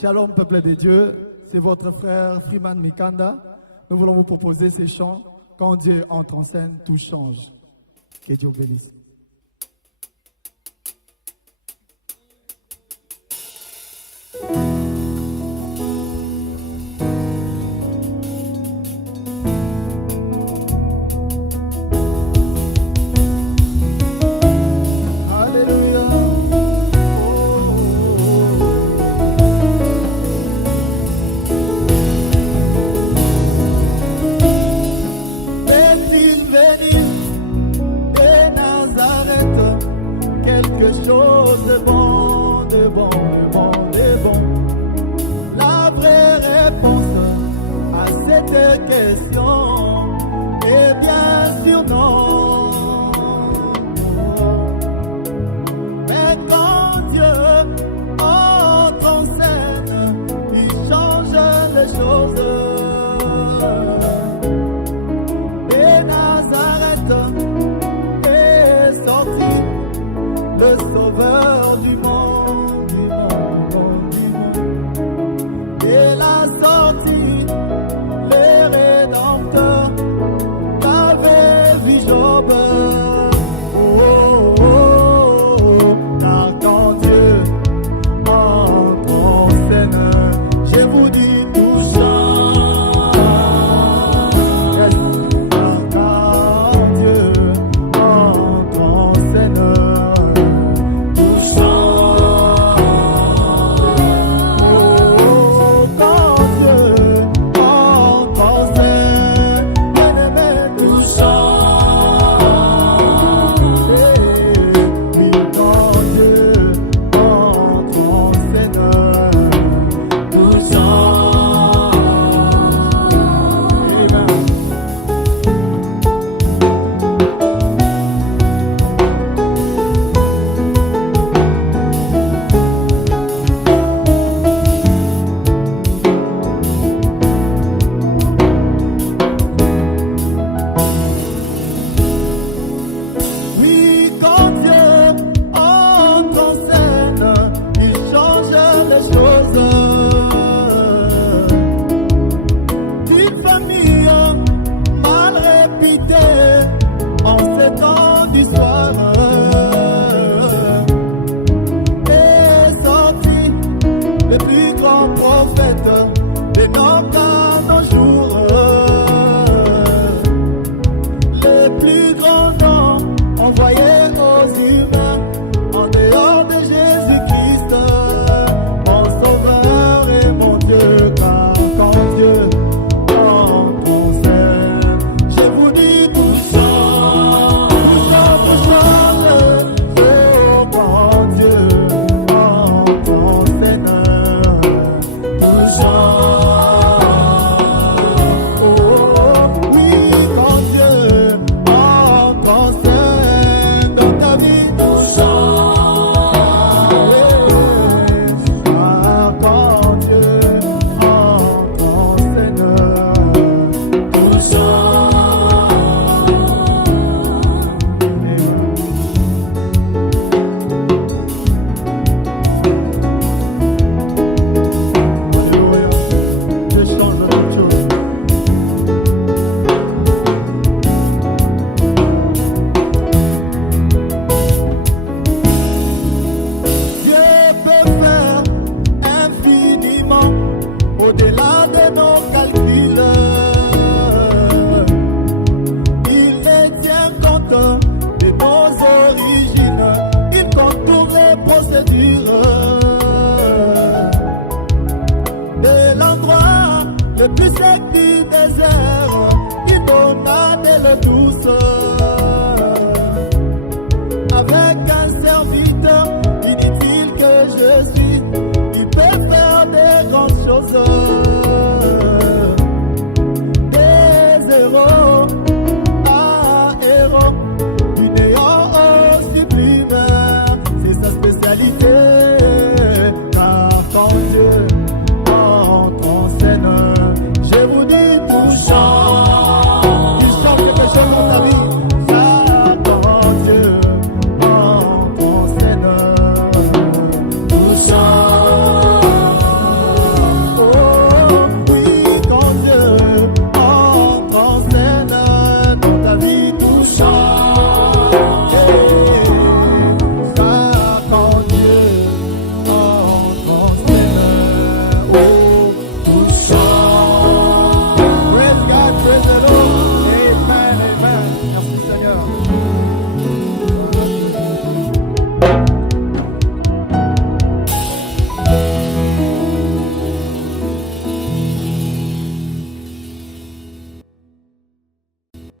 Shalom, peuple de Dieu, c'est votre frère Freeman Mikanda. Nous voulons vous proposer ces chants. Quand Dieu entre en scène, tout change. Que Dieu vous bénisse. Quelque chose de bon, de bon, de bon, de bon. La vraie réponse à cette question est bien sûr non. Mais quand Dieu entre en scène, il change les choses. Et Nazareth est sorti, le sauveur du monde, du monde, du monde. Il a sorti les rédempteurs qu'avait vu Job. Oh, oh, oh, oh. Car quand Dieu entre en scène, je vous dis tout change. Yes. Car quand Dieu entre en scène, le plus sec du désert, il donna de l'eau douce. Avec un